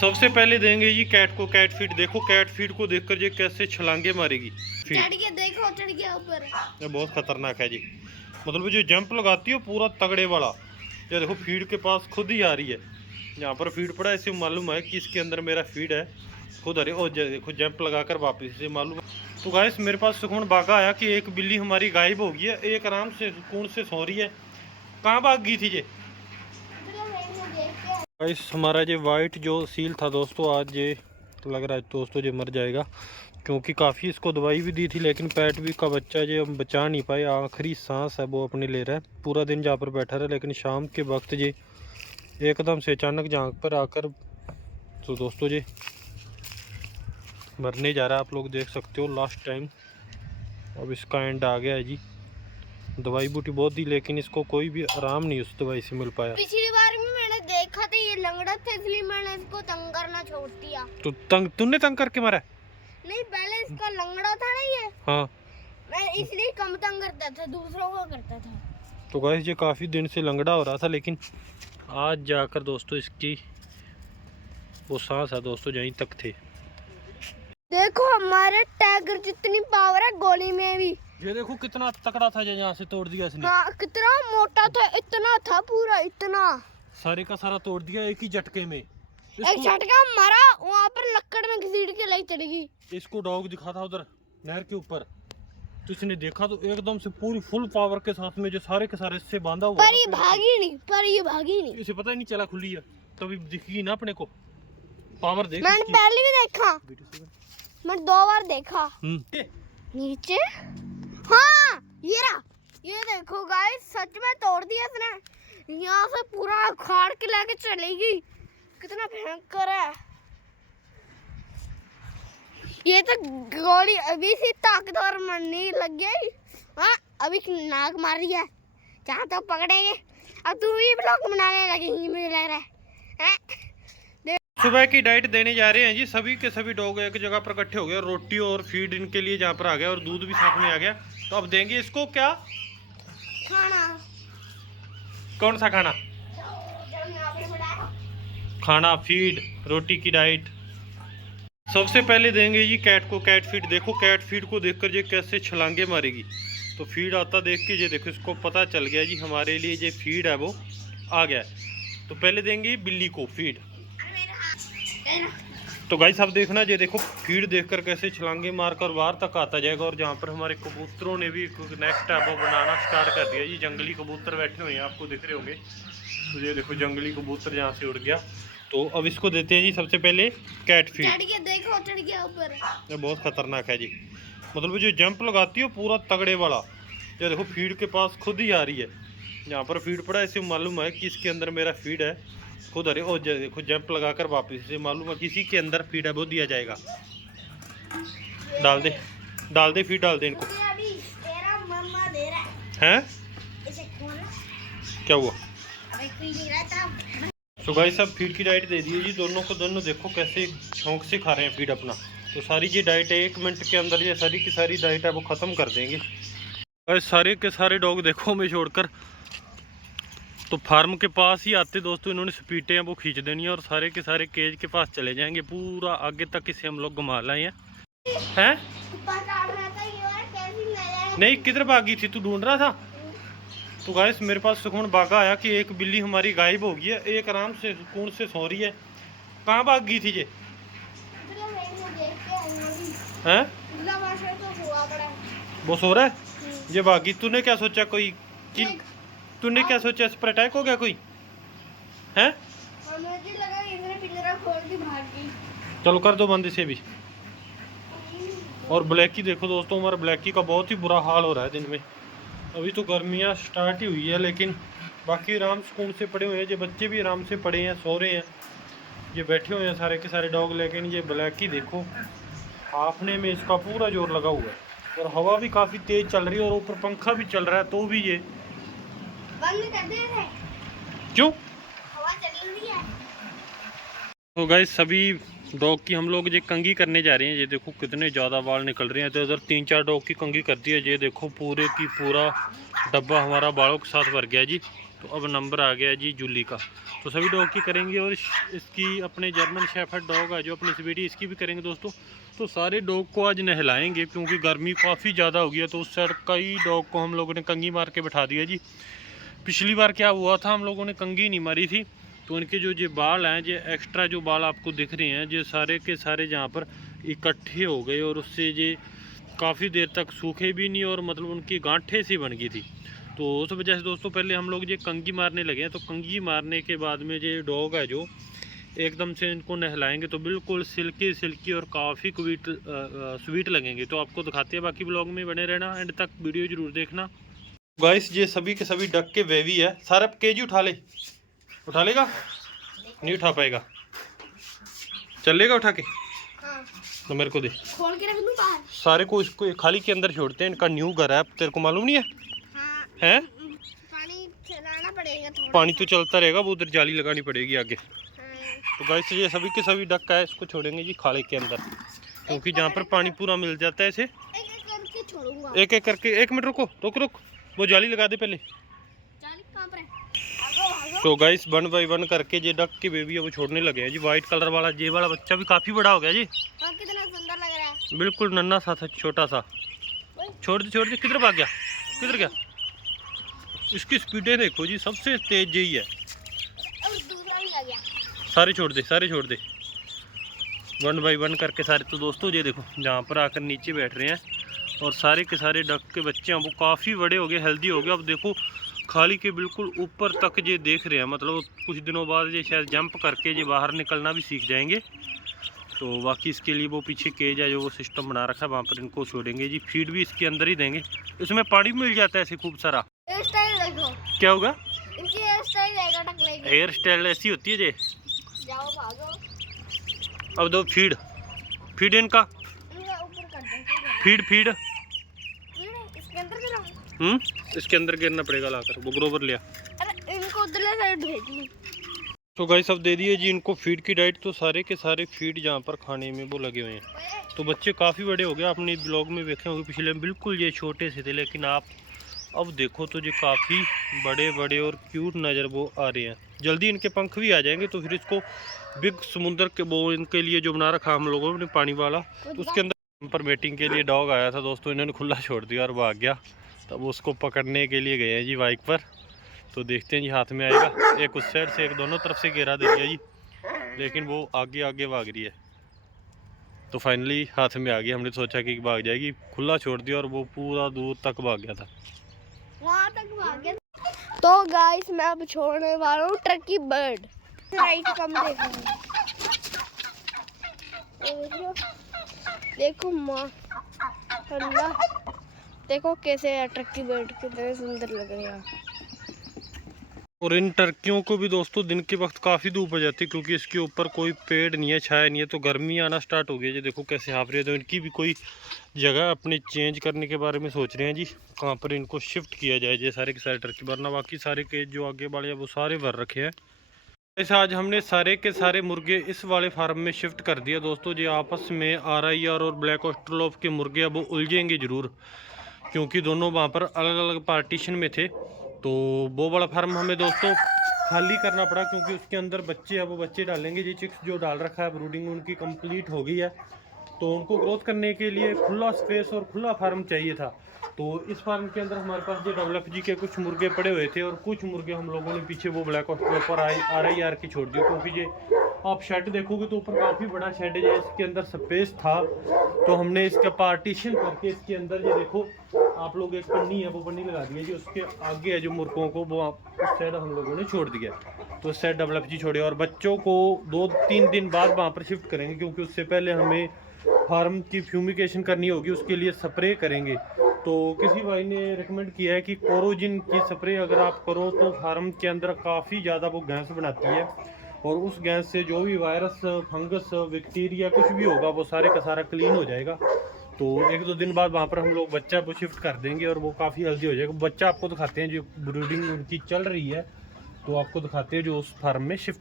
सबसे पहले देंगे जी कैट को कैट फीड। देखो कैट फीड को देखकर ये कैसे छलांगे मारेगी। चढ़ के देखो, चढ़ के ऊपर। ये बहुत खतरनाक है जी, मतलब जो जंप लगाती है पूरा तगड़े वाला। ये देखो फीड के पास खुद ही आ रही है। यहाँ पर फीड पड़ा है, इसे मालूम है कि इसके अंदर मेरा फीड है। खुद अरे ओ देखो जंप लगाकर वापस से मालूम है। तो गाइस मेरे पास सुकून भागा आया कि एक बिल्ली हमारी गायब हो गई है। एक आराम से सुकून से सो रही है। कहाँ भाग गई थी ये गाइस? हमारा ये वाइट जो सील था दोस्तों, आज ये लग रहा है दोस्तों ये मर जाएगा, क्योंकि काफ़ी इसको दवाई भी दी थी, लेकिन पैट भी का बच्चा जो हम बचा नहीं पाए। आखिरी सांस है वो अपने ले रहा है। पूरा दिन जहाँ पर बैठा रहा, लेकिन शाम के वक्त ये एकदम से अचानक जहाँ पर आकर तो दोस्तों जी मरने जा रहा है। आप लोग देख सकते हो लास्ट टाइम। अब इसका एंड आ गया है जी। दवाई बूटी बहुत दी, लेकिन इसको कोई भी आराम नहीं उस दवाई से मिल पाया। पिछली बार भी मैंने देखा था ये लंगड़ा था, इसलिए मैंने इसको तंग करना छोड़ दिया। तो तूने तंग करके मारा? नहीं, पहले इसका लंगड़ा था ना ये। हाँ, मैं इसलिए कम तंग करता था, दूसरों को करता था। तो गाइस ये काफ़ी दिन से लंगड़ा हो रहा था, लेकिन आज जाकर दोस्तों इसकी वो सांस है दोस्तों जहीं तक थे। देखो हमारे टाइगर जितनी पावर है गोली में भी। ये देखो कितना तकड़ा था, यहाँ से तोड़ दिया इसने। हाँ, कितना मोटा था, इतना था पूरा, इतना सारे का सारा तोड़ दिया एक ही झटके में। एक झटका मारा, वहाँ पर लकड़ में घसीट के लाई चढ़ी। इसको डॉग दिखा था उधर नहर के ऊपर, तो इसने देखा तो एकदम से पूरी फुल पावर के साथ में जो सारे के सारे इससे बांधा हुआ। पर ये भागी नहीं, पर ये भागी नहीं। इसे पता ही नहीं चला खुली है, तभी दिखी ना अपने को। पावर देख। मैंने पहले भी देखा, मैं 2 बार देखा। नीचे हाँ ये रहा। ये देखो गाइस, सच में तोड़ दिया इसने। यहाँ से पूरा उखाड़ के लेके चलेगी। कितना भयंकर है ये तो। गोली अभी से ताकतवर मरने लग गई। हाँ, अभी नाक मार रही है, जहाँ तक पकड़ेंगे। अब तू भी ब्लॉग बनाने लगेगी मुझे लग रहा है। सुबह की डाइट देने जा रहे हैं जी। सभी के सभी डॉग एक जगह पर इकट्ठे हो गए। रोटी और फीड इनके लिए जहाँ पर आ गया, और दूध भी साथ में आ गया। तो अब देंगे इसको क्या खाना। कौन सा खाना? खाना, फीड, रोटी की डाइट। सबसे पहले देंगे जी कैट को कैट फीड। देखो कैट फीड को देखकर ये कैसे छलांगे मारेगी। तो फीड आता देख के ये देखो इसको पता चल गया जी हमारे लिए ये फीड है वो आ गया। तो पहले देंगे बिल्ली को फीड। तो गाइस आप देखना, ये देखो फीड देखकर कैसे छलांगे मारकर बाहर तक आता जाएगा। और जहाँ पर हमारे कबूतरों ने भी नेक्स्ट है वो बनाना स्टार्ट कर दिया जी। जंगली कबूतर बैठे हुए हैं, आपको दिख रहे होंगे। तो ये देखो जंगली कबूतर यहाँ से उड़ गया। तो अब इसको देते हैं जी सबसे पहले कैट फीड। चढ़ के देखो, चढ़ के ऊपर। ये बहुत खतरनाक है जी, मतलब जो जंप लगाती है पूरा तगड़े वाला। ये देखो फीड के पास खुद ही आ रही है। यहाँ पर फीड पड़ा है, इसे मालूम है कि इसके अंदर मेरा फीड है। खुद अरे ओ देखो जंप लगाकर वापस से मालूम है किसी के अंदर फीड है वो दिया जाएगा। डाल दे, डाल दे फीड, डाल दे इनको। अभी तेरा मम्मा दे रहा हैं? इसे खोलना। क्या हुआ? अबे कोई दे रहा था। तो गाइस सब फीड की डाइट दे दी है जी दोनों को। दोनों देखो कैसे शौक से खा रहे हैं फीड अपना। तो सारी ये डाइट है 1 मिनट के अंदर ये सारी की सारी डाइट है वो ख़त्म कर देंगे। और सारे के सारे डॉग देखो हमें छोड़कर तो फार्म के पास ही आते दोस्तों। इन्होंने स्पीटें हैं वो खींच देनी है और सारे के सारे केज के पास चले जाएंगे। पूरा आगे तक इसे हम लोग घुमा लाए हैं। नहीं, किधर भागी थी? तू ढूंढ रहा था? तो गाइस मेरे पास सुकून भागा आया कि एक बिल्ली हमारी गायब हो गई है। एक आराम से सुकून से सो रही है। कहाँ भाग गई थी ये? हैं? वो सो रहा है, ये भागी। तूने क्या सोचा? कोई तूने क्या सोचा? इस पर अटैक हो गया कोई? हैं? चलो कर दो बंद इसे भी। और ब्लैकी देखो दोस्तों, हमारा ब्लैकी का बहुत ही बुरा हाल हो रहा है दिन में। अभी तो गर्मियाँ स्टार्ट ही हुई है, लेकिन बाकी आराम सुकून से पड़े हुए हैं। ये बच्चे भी आराम से पड़े हैं, सो रहे हैं। ये बैठे हुए हैं सारे के सारे डॉग। लेकिन ये ब्लैकी देखो हाफने में इसका पूरा जोर लगा हुआ है। और हवा भी काफ़ी तेज़ चल रही है और ऊपर पंखा भी चल रहा है, तो भी ये बंद कर दे रहे। क्यों? हवा चल रही है। तो गाइस सभी डॉग की हम लोग ये कंघी करने जा रहे हैं। ये देखो कितने ज़्यादा बाल निकल रहे हैं। तो इधर 3-4 डॉग की कंघी कर दी है। ये देखो पूरे की पूरा डब्बा हमारा बालों के साथ भर गया जी। तो अब नंबर आ गया जी जूली का। तो सभी डॉग की करेंगे और इसकी अपने जर्मन शेफर्ड डॉग है जो अपनी स्वीटी, इसकी भी करेंगे दोस्तों। तो सारे डॉग को आज नहलाएंगे क्योंकि गर्मी काफ़ी ज़्यादा हो गई है। तो उस साइड कई डॉग को हम लोगों ने कंघी मार के बैठा दिया जी। पिछली बार क्या हुआ था, हम लोगों ने कंघी नहीं मारी थी तो इनके जो ये बाल हैं, ये एक्स्ट्रा जो बाल आपको दिख रहे हैं, ये सारे के सारे जहाँ पर इकट्ठे हो गए और उससे ये काफ़ी देर तक सूखे भी नहीं और मतलब उनकी गांठें सी बन गई थी। तो उस वजह से दोस्तों पहले हम लोग ये कंघी मारने लगे हैं। तो कंघी मारने के बाद में ये डॉग है जो एकदम से इनको नहलाएंगे तो बिल्कुल सिल्की सिल्की और काफ़ी स्वीट लगेंगे। तो आपको दिखाते हैं, बाकी ब्लॉग में बने रहना, एंड तक वीडियो जरूर देखना। गाइस ये सभी के सभी डक के बेबी है। सारा केजी उठा लेगा, नहीं उठा पाएगा, चलेगा उठा के। हाँ। तो मेरे को दे, खोल के रख दूं बाहर। सारे को इसको खाली के अंदर छोड़ते हैं, इनका न्यू घर है, तेरे को मालूम नहीं है? हाँ। हैं? पानी चलाना पड़ेगा थोड़ा। पानी तो चलता रहेगा, वो उधर जाली लगानी पड़ेगी आगे। हाँ। तो गाइस ये सभी के सभी डक है, इसको छोड़ेंगे जी खाले के अंदर क्योंकि जहाँ पर पानी पूरा मिल जाता है इसे एक एक करके छोड़ूंगा। एक एक करके। 1 मिनट रुक, वो जाली लगा दे पहले। जाली कहाँ पर है? भागो। तो गाइस 1 बाय 1 करके ये डक के बेबी है वो छोड़ने लगे हैं जी। वाइट कलर वाला ये वाला बच्चा भी काफ़ी बड़ा हो गया जी। हाँ, कितना सुंदर लग रहा है। बिल्कुल नन्हा सा था, छोटा सा। छोड़ दे, किधर भाग गया, किधर गया? इसकी स्पीडें देखो जी, सबसे तेज यही है। और दूसरा भी लग गया। सारे छोड़ दे 1 बाय 1 करके सारे। तो दोस्तों ये देखो जहाँ पर आकर नीचे बैठ रहे हैं और सारे के सारे डक के बच्चे हैं वो काफ़ी बड़े हो गए, हेल्दी हो गए। अब देखो खाली के बिल्कुल ऊपर तक ये देख रहे हैं, मतलब कुछ दिनों बाद ये शायद जंप करके ये बाहर निकलना भी सीख जाएंगे। तो बाकी इसके लिए वो पीछे केज है जो वो सिस्टम बना रखा है, वहाँ पर इनको छोड़ेंगे जी। फीड भी इसके अंदर ही देंगे, इसमें पानी भी मिल जाता है ऐसे खूब सारा। हेयर स्टाइल देखो, क्या होगा? इनकी हेयर स्टाइल रहेगा टकले की। हेयर स्टाइल ऐसी होती है जी। जाओ भागो। अब दो फीड इनका, इनका ऊपर कर दो। फीड इसके अंदर गिरा। इसके अंदर गिरना पड़ेगा लाकर, वो ग्रोवर लिया। अरे इनको उधरले साइड भेज दी। तो गाइस अब दे दिए जी इनको फीड की डाइट। तो सारे के सारे फीड जहाँ पर खाने में वो लगे हुए हैं। तो बच्चे काफ़ी बड़े हो गए, आपने ब्लॉग में देखे होंगे पिछले में बिल्कुल ये छोटे से थे, लेकिन आप अब देखो तो ये काफ़ी बड़े और क्यूट नज़र वो आ रहे हैं। जल्दी इनके पंख भी आ जाएंगे तो फिर इसको बिग समुंदर के वो इनके लिए जो बना रखा हम लोगों ने पानी वाला, तो उसके अंदर पर मीटिंग के लिए डॉग आया था दोस्तों, इन्होंने खुला छोड़ दिया और भाग गया। तब उसको पकड़ने के लिए गए हैं जी बाइक पर। तो देखते हैं जी हाथ में आएगा। एक उस साइड से एक दोनों तरफ से घेरा दे दिया जी, लेकिन वो आगे भाग रही है। तो फाइनली हाथ में आ गई, हमने सोचा कि भाग जाएगी, खुला छोड़ दिया और वो पूरा दूर तक भाग गया था, वहाँ तक भाग गया। तो गाइस मैं अब छोड़ने वाला हूँ टर्की बर्ड। राइट कम देखो माशाल्लाह, देखो कैसे है टर्की बर्ड, कितने सुंदर लग रहे हैं। और इन टर्कियों को भी दोस्तों दिन के वक्त काफ़ी धूप हो जाती है क्योंकि इसके ऊपर कोई पेड़ नहीं है, छाया नहीं है। तो गर्मी आना स्टार्ट हो गई है जी, देखो कैसे हाँफ रहे हैं। तो इनकी भी कोई जगह अपने चेंज करने के बारे में सोच रहे हैं जी, कहाँ पर इनको शिफ्ट किया जाए। ये सारे के सारे टर्की वरना बाकी सारे के जो आगे वाले हैं वो सारे भर रखे हैं। ऐसे आज हमने सारे के सारे मुर्गे इस वाले फार्म में शिफ्ट कर दिया दोस्तों। जो आपस में RIR और ब्लैक ऑस्ट्रेलोप के मुर्गे अब वो उलझेंगे ज़रूर क्योंकि दोनों वहाँ पर अलग अलग पार्टीशन में थे। तो वो वाला फार्म हमें दोस्तों खाली करना पड़ा क्योंकि उसके अंदर बच्चे हैं, वो बच्चे डालेंगे जी। चिक्स जो डाल रखा है, ब्रूडिंग उनकी कंप्लीट हो गई है। तो उनको ग्रोथ करने के लिए खुला स्पेस और खुला फार्म चाहिए था। तो इस फार्म के अंदर हमारे पास जो WFG के कुछ मुर्गे पड़े हुए थे और कुछ मुर्गे हम लोगों ने पीछे वो ब्लैक ऑस्ट्रेलोप और RIR की छोड़ दी क्योंकि ये आप शेड देखोगे तो ऊपर काफ़ी बड़ा शेड है, इसके अंदर स्पेस था। तो हमने इसका पार्टीशन करके इसके अंदर ये देखो आप लोग एक पन्नी है वो पन्नी लगा दी है जी, उसके आगे है जो मुर्गों को वो उस साइड हम लोगों ने छोड़ दिया। तो उस साइड WFG छोड़े और बच्चों को 2-3 दिन बाद वहाँ पर शिफ्ट करेंगे क्योंकि उससे पहले हमें फार्म की फ्यूमिकेशन करनी होगी, उसके लिए स्प्रे करेंगे। तो किसी भाई ने रिकमेंड किया है कि कोरोजिन की स्प्रे अगर आप करो तो फार्म के अंदर काफ़ी ज़्यादा वो गैस बनाती है और उस गैस से जो भी वायरस, फंगस, बैक्टीरिया कुछ भी होगा वो सारे का सारा क्लीन हो जाएगा। तो 1-2 दिन बाद वहाँ पर हम लोग बच्चा को शिफ्ट कर देंगे और वो काफ़ी हेल्दी हो जाएगा। बच्चा आपको दिखाते हैं जो ब्रीडिंग उनकी चल रही है, तो आपको दिखाते हैं जो उस फार्म में शिफ्ट